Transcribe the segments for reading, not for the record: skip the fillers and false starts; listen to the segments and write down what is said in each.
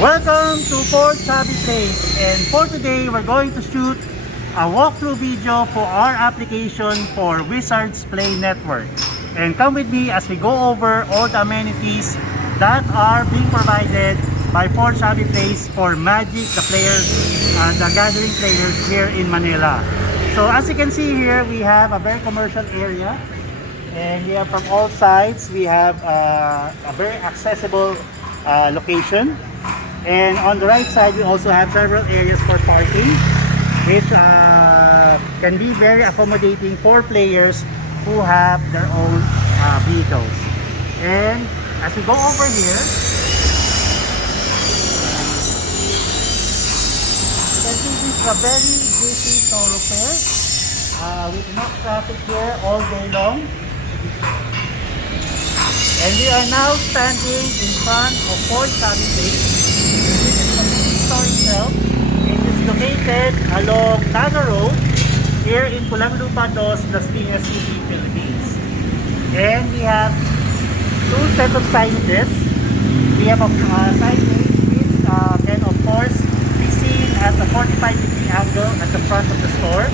Welcome to Fort Chubby Place, and for today we're going to shoot a walkthrough video for our application for Wizards Play Network. And come with me as we go over all the amenities that are being provided by Fort Chubby Place for Magic, the players, the gathering players here in Manila. So as you can see here, we have a very commercial area, and we have from all sides, we have a very accessible location. And on the right side, we also have several areas for parking, which can be very accommodating for players who have their own vehicles. And as we go over here, you can see this is a very busy thoroughfare with enough traffic here all day long. And we are now standing in front of Fort Chubby Place. This is the store itself. It is located along Naga Road here in Pulang-Lupa 2, Las Piñas City, Philippines. And we have two sets of signages. We have a signage which can of course be seen at a 45-degree angle at the front of the store.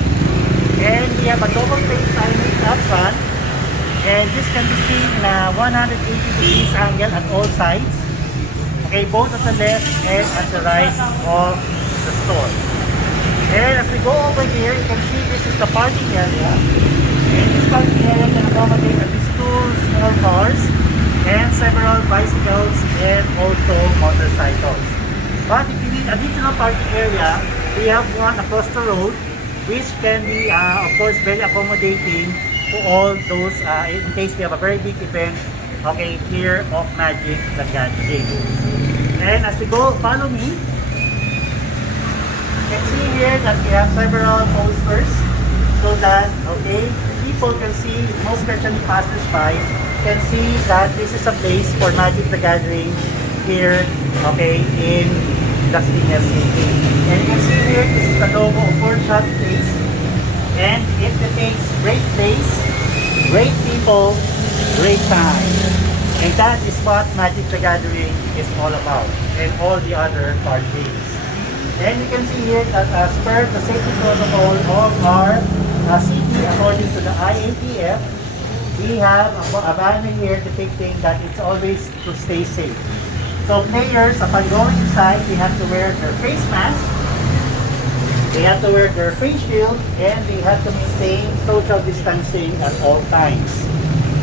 And we have a double-face signage up front. And this can be seen in a 180 degrees angle at all sides. Okay, both at the left and at the right of the store. And as we go over here, you can see this is the parking area. And this parking area can accommodate at least two small cars and several bicycles and also motorcycles. But if you need additional parking area, we have one across the road, which can be of course very accommodating to all those in case we have a very big event, okay, here of Magic the Gathering. And as we go, follow me. You can see here that we have several posters so that, okay, people can see, most especially passers-by, can see that this is a place for Magic the Gathering here, okay, in Las Piñas City. And you can see here, this is the logo of Fort Chubby Place. And it depicts great place, great people, great time. And that is what Magic the Gathering is all about, and all the other card games. And you can see here that as per the safety protocol of our city, according to the IATF, we have a banner here depicting that it's always to stay safe. So players, upon going inside, they have to wear their face mask, they have to wear their face shield, and they have to maintain social distancing at all times.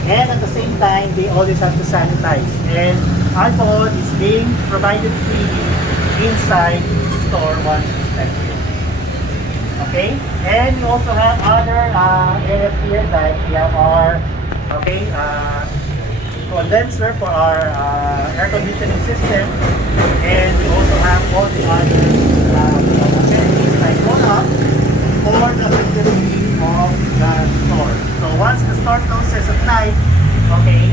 And at the same time, they always have to sanitize. And alcohol is being provided freely inside the store once you step in. Okay? And we also have other areas here that we have our condenser for our air conditioning system. And we also have all the other amenities like roll-up for the security of the store. So once the store closes at night, okay,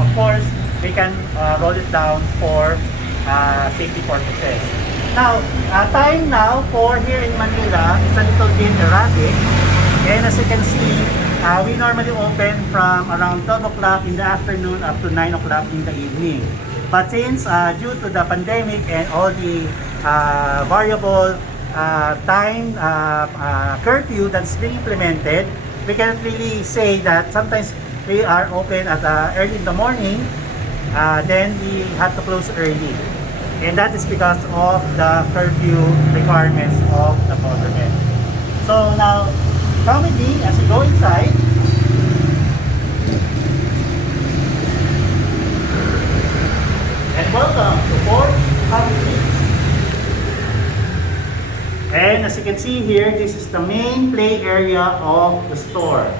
of course, we can roll it down for safety purposes. Now, time now for here in Manila is a little bit erratic. And as you can see, we normally open from around 12 o'clock in the afternoon up to 9 o'clock in the evening. But since due to the pandemic and all the variable time curfew that's being implemented, we cannot really say that sometimes we are open at early in the morning, then we have to close early. And that is because of the curfew requirements of the government. So now, come with me as we go inside. And welcome to Fort Chubby Place. And as you can see here, this is the main play area of the store.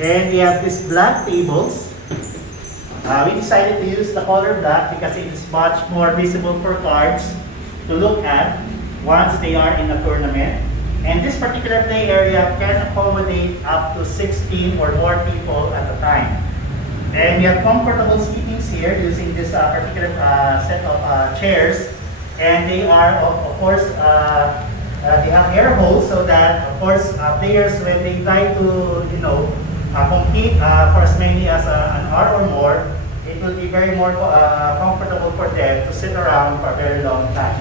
And we have these black tables. We decided to use the color black because it is much more visible for cards to look at once they are in a tournament. And this particular play area can accommodate up to 16 or more people at a time. And we have comfortable seatings here using this particular set of chairs. And they are, of course, they have air holes so that, of course, players, when they try to, compete for as many as an hour or more, it will be very more comfortable for them to sit around for a very long time.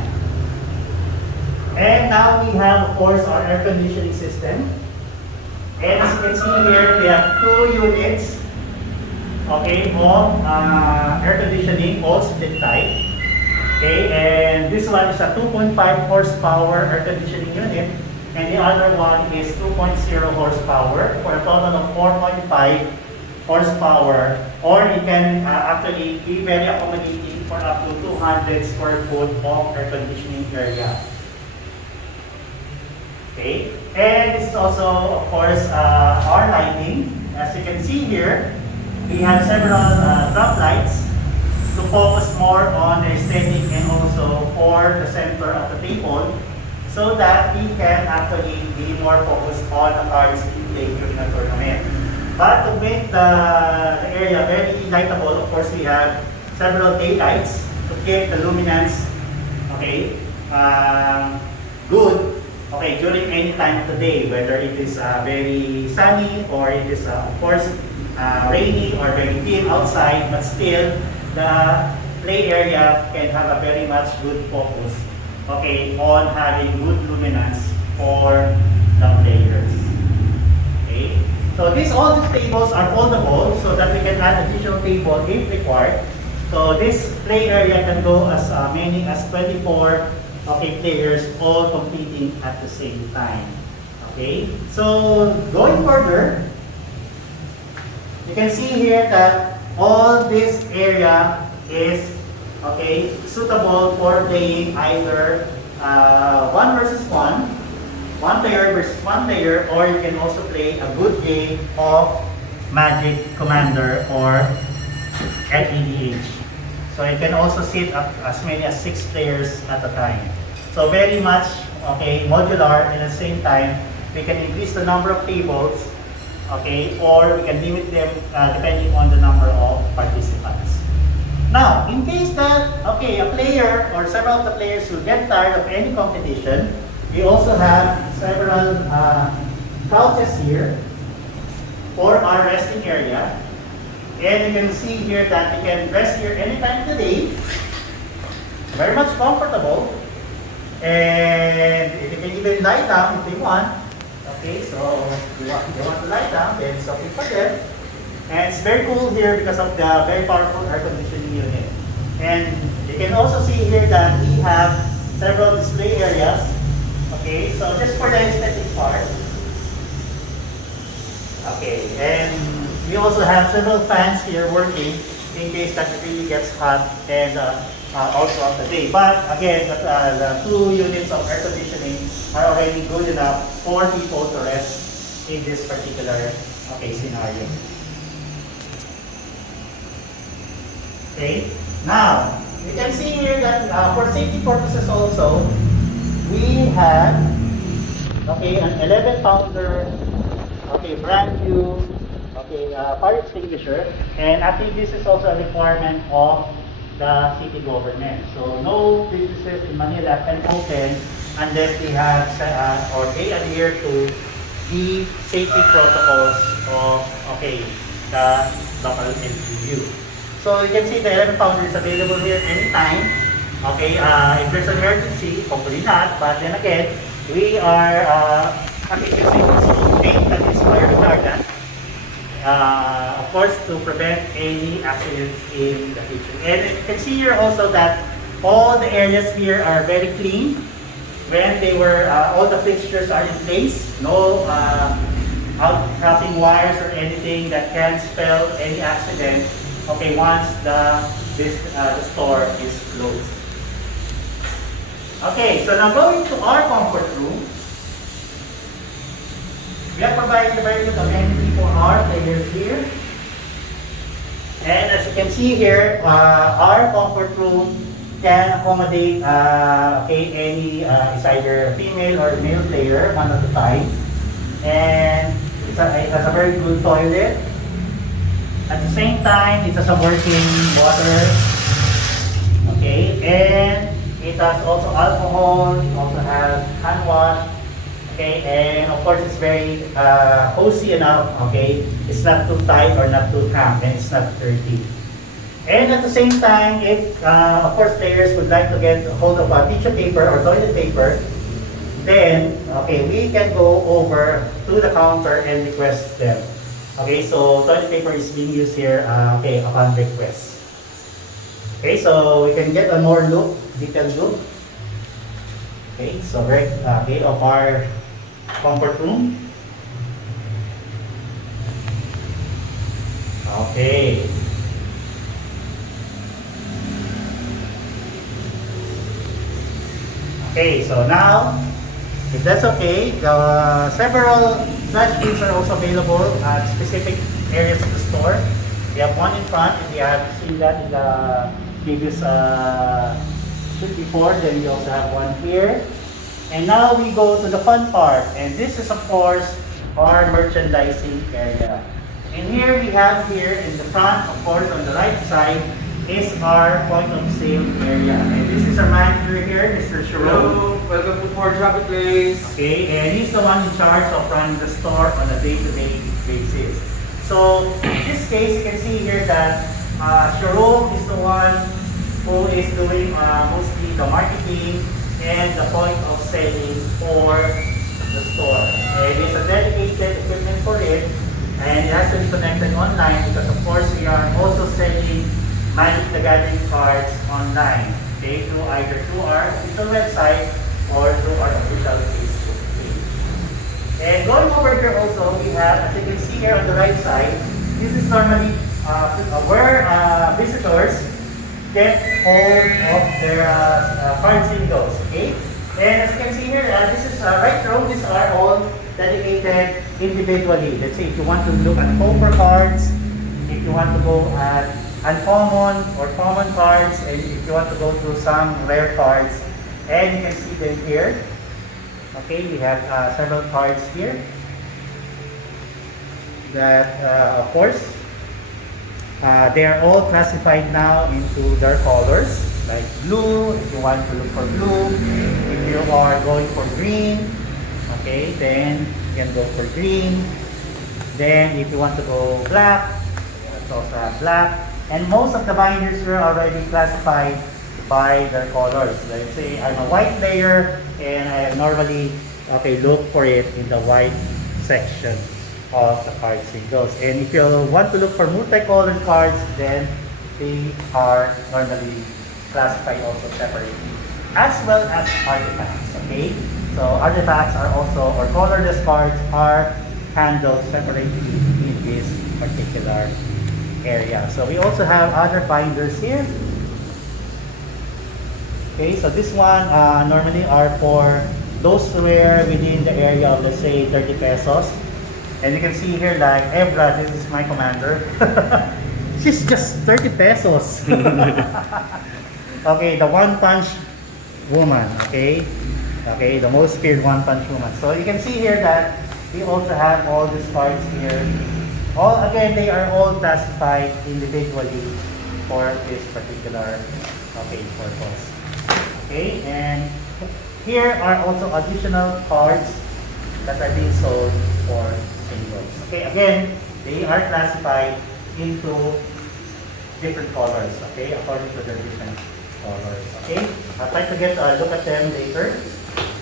And now we have, of course, our air conditioning system. And as you can see here, we have 2 units, okay, of air conditioning, all split type. Okay, and this one is a 2.5 horsepower air conditioning unit, and the other one is 2.0 horsepower for a total of 4.5 horsepower, or it can actually be very accommodating for up to 200 square foot of air conditioning area. Okay, and this is also, of course, our lighting. As you can see here, we have several drop lights to focus more on the aesthetic and also for the center of the table, so that we can actually be more focused on the cards we play during the tournament. But to make the area very lightable, of course, we have several daylights to keep the luminance, okay, good, okay, during any time of the day, whether it is very sunny or it is, of course, rainy or very dim outside, but still the play area can have a very much good focus, okay, on having good luminance for the players. Okay, so all these tables are foldable so that we can add additional table if required. So this play area can go as many as 24, okay, players all competing at the same time. Okay, so going further, you can see here that all this area is, okay, suitable for playing either 1 versus 1, 1 player versus 1 player, or you can also play a good game of Magic Commander or LEDH. So you can also sit up as many as 6 players at a time. So very much, okay, modular, and at the same time, we can increase the number of tables, okay, or we can limit them depending on the number of participants. Now, in case that, okay, a player or several of the players will get tired of any competition, we also have several couches here for our resting area. And you can see here that you can rest here anytime of the day. Very much comfortable. And you can even lie down if you want. Okay, so if you want to lie down, then it's okay for them. And it's very cool here because of the very powerful air conditioning unit. And you can also see here that we have several display areas. Okay, so just for the aesthetic part. Okay, and we also have several fans here working in case that it really gets hot and also of the day. But again, the 2 units of air conditioning are already good enough for people to rest in this particular, okay, scenario. Okay, now you can see here that for safety purposes also, we have, okay, an 11-pounder, okay, brand new, okay, fire extinguisher, and I think this is also a requirement of the city government. So no businesses in Manila can open unless they have or they adhere to the safety protocols of, okay, the local LGU. So you can see the 11-pounder is available here anytime. Okay, if there's an emergency, hopefully not, but then again, we are okay, using this paint that is fire retardant, of course, to prevent any accidents in the future. And you can see here also that all the areas here are very clean. When they were, all the fixtures are in place, no outcropping wires or anything that can spell any accident. Okay, once the store is closed. Okay, so now going to our comfort room. We have provided a very good amenity for our players here. And as you can see here, our comfort room can accommodate okay, any it's either female or male player, one at a time. And it has a very good toilet. At the same time, it has a working water. Okay, and it has also alcohol, it also has hand wash. Okay, and of course it's very cozy enough. Okay, it's not too tight or not too cramped, and it's not dirty. And at the same time, if of course players would like to get hold of a tissue paper or toilet paper, then okay, we can go over to the counter and request them. Okay, so toilet paper is being used here, okay, upon request. Okay, so we can get a more look, detailed look. Okay, so right, okay, of our comfort room. Okay. Okay, so now, if that's okay, the several flash bins are also available at specific areas of the store. We have one in front, and we have seen that in the previous shoot before. Then we also have one here. And now we go to the fun part, and this is of course our merchandising area. And here we have here in the front, of course, on the right side, is our point of sale area. And this is our manager here, Mr. Sharon. Hello, welcome to Ford Shopping Place. Okay, and he's the one in charge of running the store on a day-to-day basis. So in this case, you can see here that Sharon is the one who is doing mostly the marketing and the point of selling for the store. And it's a dedicated equipment for it, and it has to be connected online because of course we are also selling Magic the Gathering cards online, okay, either through our official website or through our official Facebook page. And going over here also, we have, as you can see here on the right side, this is normally where visitors get hold of their card singles, okay? And as you can see here, this is right row, these are all dedicated individually. Let's say if you want to look at poker cards, if you want to go at uncommon or common cards, and if you want to go through some rare cards, and you can see them here. Okay, we have several cards here that of course they are all classified now into their colors, like blue if you want to look for blue. If you are going for green, okay, then you can go for green. Then if you want to go black, let's also have black. And most of the binders were already classified by their colors. Let's say I'm a white player and I normally look for it in the white section of the card singles. And if you want to look for multicolored cards, then they are normally classified also separately, as well as artifacts. Okay, so artifacts are also, or colorless cards are handled separately in this particular area. So we also have other binders here. Okay, so this one normally are for those where within the area of, let's say, 30 pesos. And you can see here like Ebra, this is my commander. She's just 30 pesos. Okay, the one punch woman, okay? Okay, the most feared one punch woman. So you can see here that we also have all these cards here. All again, they are all classified individually for this particular purpose. Okay, and here are also additional cards that are being sold for singles. Okay, again, they are classified into different colors. Okay, according to their different colors. Okay, I'll try to get a look at them later.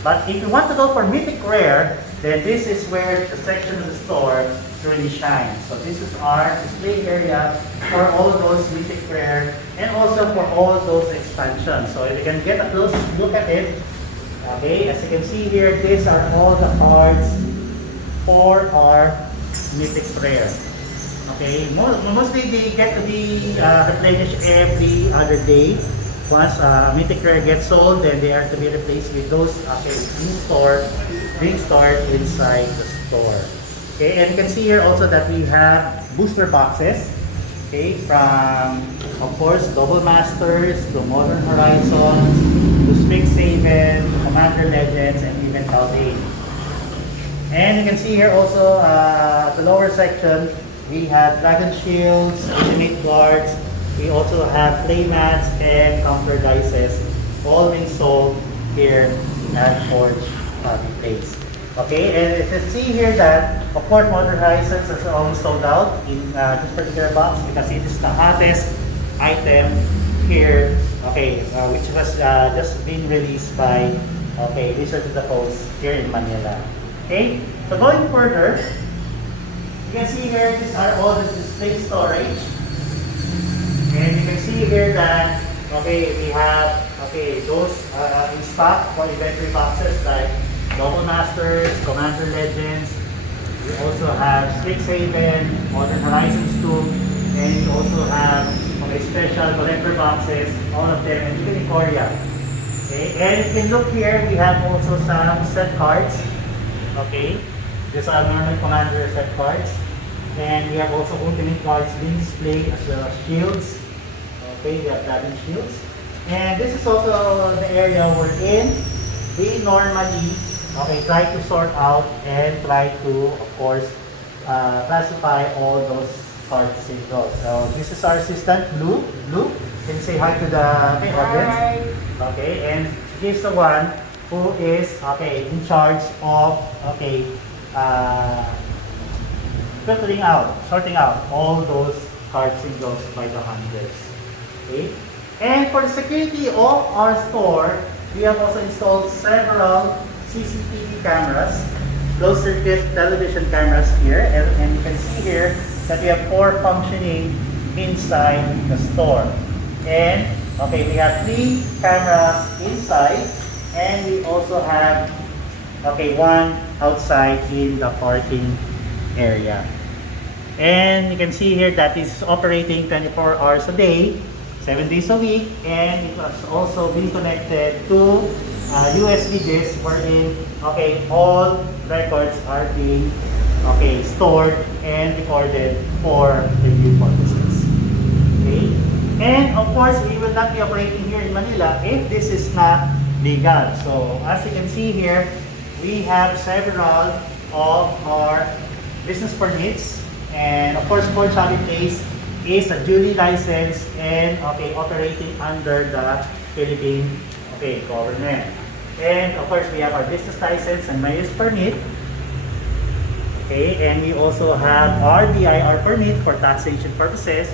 But if you want to go for mythic rare, then this is where the section of the store really shines. So this is our display area for all those mythic rare and also for all those expansions. So if you can get a close look at it, okay, as you can see here, these are all the cards for our mythic rare. Okay, mostly they get to be replenished every other day. Once mythic rare gets sold, then they are to be replaced with those being stored inside the store. Okay, and you can see here also that we have booster boxes. Okay, from of course Double Masters to Modern Horizons to Strixhaven to Commander Legends and even Tal'Dain. And you can see here also the lower section we have Dragon Shields, Ultimate Guards. We also have playmats and counter dices, all being sold here at Forge Hobby Place. Okay, and you can see here that, of course, Modern Horizons is almost sold out in this particular box because it is the hottest item here, okay, which was just been released by, okay, Wizards of the Coast here in Manila. Okay, so going further, you can see here, these are all the display storage. And you can see here that, okay, we have, okay, those in stock for inventory boxes like Double Masters, Commander Legends. We also have Strixhaven, Modern Horizons 2, and we also have, okay, special collector boxes, all of them, and even in Korea. Okay, and you can look here, we have also some set cards. Okay, these are normal Commander set cards. And we have also ultimate cards being displayed as well as shields. Okay, we have dragon shields. And this is also the area we're in. We normally, okay, try to sort out and try to, of course, classify all those cards in those. So this is our assistant, Blue. Blue, can you say hi to the audience? Okay, and he's the one who is, okay, in charge of, okay, filtering out, sorting out all those card singles by the hundreds. Okay? And for the security of our store, we have also installed several CCTV cameras, closed circuit television cameras here, and you can see here that we have 4 functioning inside the store. And okay, we have 3 cameras inside, and we also have, okay, 1 outside in the parking area. And you can see here that it's operating 24 hours a day, 7 days a week, and it has also been connected to USB disk wherein, okay, all records are being, okay, stored and recorded for review purposes. Okay? And of course, we will not be operating here in Manila if this is not legal. So as you can see here, we have several of our business permits, and of course, Fort Chubby Place is a duly licensed and, okay, operating under the Philippine, okay, government. And of course, we have our business license and mayor's permit. Okay, and we also have our BIR permit for taxation purposes.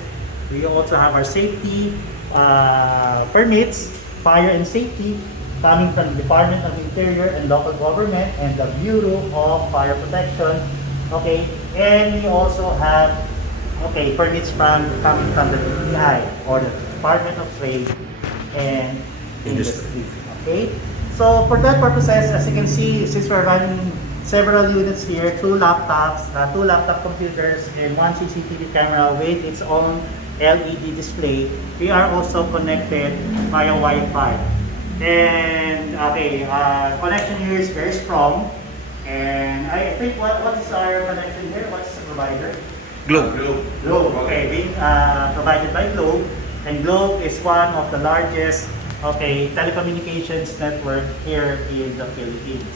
We also have our safety permits, fire and safety, coming from the Department of Interior and Local Government and the Bureau of Fire Protection. Okay, and we also have, okay, permits coming from the DTI or the Department of Trade and Industry. Okay, so for that purposes, as you can see, since we're running several units here, 2 laptops, 2 laptop computers, and 1 CCTV camera with its own LED display, we are also connected via Wi-Fi. And okay, connection here is very strong. And I think what is our connection here? What's the provider? Globe. Globe. Okay, being provided by Globe, and Globe is one of the largest, okay, telecommunications network here in the Philippines.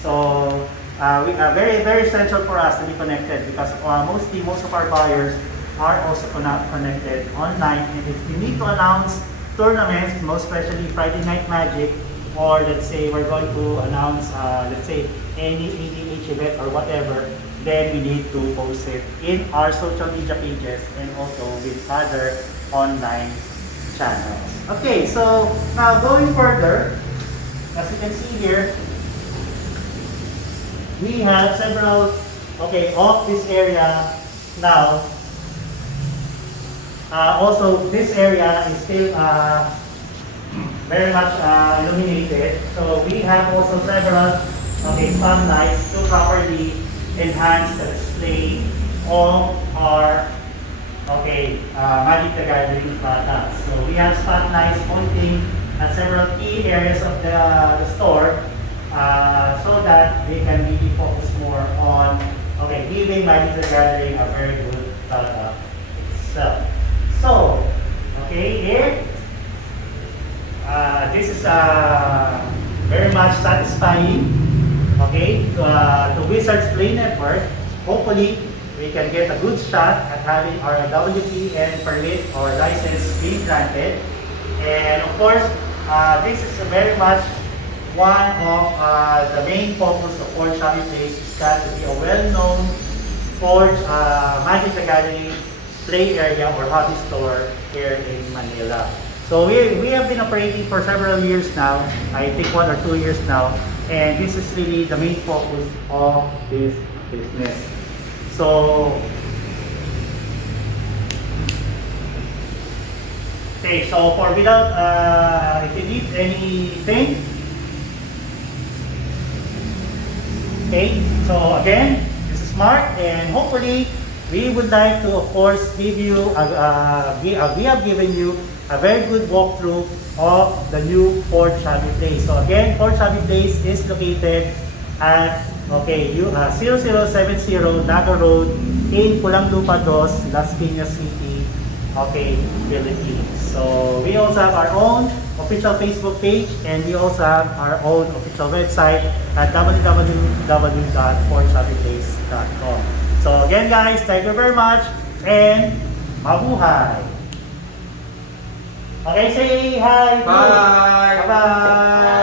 So we are very essential for us to be connected because most of our buyers are also connected online. And if we need to announce tournaments, most especially Friday Night Magic, or let's say we're going to announce, let's say, any ADH event or whatever, then we need to post it in our social media pages and also with other online channels. Okay, so now going further, as you can see here, we have several, okay, of this area now. Also, this area is still very much illuminated. So we have also several, okay, spotlights to properly enhance the display of our, okay, Magic the Gathering products. So we have spotlights pointing at several key areas of the store so that they can really focus more on, okay, giving Magic the Gathering a very good product itself. So, okay, here, this is very much satisfying, okay, to Wizards Play Network. Hopefully, we can get a good shot at having our WPN permit or license being granted. And of course, this is very much one of the main focus of Fort Chubby Place is that to be a well-known Forge Magic the Gathering play area or hobby store here in Manila. So we have been operating for several years now, I think 1 or 2 years now, and this is really the main focus of this business. So, okay, so for without, if you need anything, okay, so again, this is Mark, and hopefully we would like to, of course, give you, we have given you a very good walkthrough of the new Fort Shabby Place. So again, Fort Shabby Place is located at 0070 Naga Road in Pulang-Lupa 2, Las Piñas City, okay, Philippines. So we also have our own official Facebook page, and we also have our own official website at www.fortshabbyplace.com. So again guys, thank you very much, and mabuhay! Okay, say hi! Bye! Bye-bye!